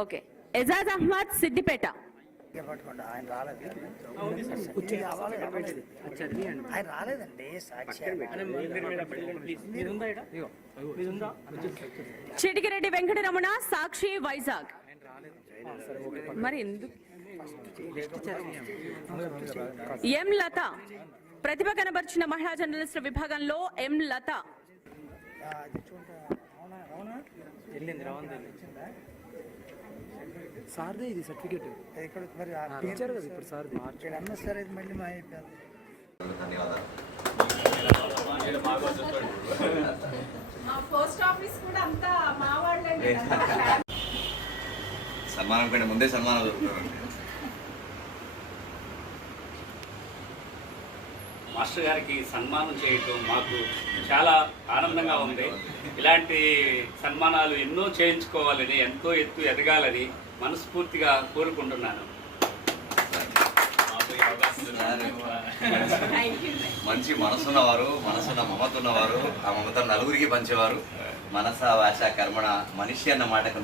Okay. Ejaz Ahmed Siddipet. ఆయన రాలేదు ఆయన. రాలేదండి సాక్షి చిటికిరెడ్డి వెంకటరమణ సాక్షి వైజాగ్. మరి ఎందుకు? ఎం లత ప్రతిభ కనబర్చిన మహిళా జర్నలిస్ట్ విభాగంలో ఎం లత. సార్దే ఇది సర్టిఫికేట్. ఇక్కడ మరి పిలిచారు కదా ఇప్పుడు సార్ది. ఇక్కడ అన్న సరే ఇది మళ్ళీ మా అయిపోయింది మా పోస్ట్ ఆఫీస్ కూడా అంతా మా వాళ్ళండి సన్మానం కంటే ముందే సన్మానం దొరుకుతారండి మాస్టర్ గారికి సన్మానం చేయటం మాకు చాలా ఆనందంగా ఉంది. ఇలాంటి సన్మానాలు ఎన్నో చేయించుకోవాలని ఎంతో ఎత్తు ఎదగాలని మనస్ఫూర్తిగా కోరుకుంటున్నాను. మంచి మనసున్నవారు మనసున్న మమత ఉన్నవారు ఆ మమత నలుగురికి పంచేవారు. మనస వాస కర్మణ మనిషి అన్న మాటకు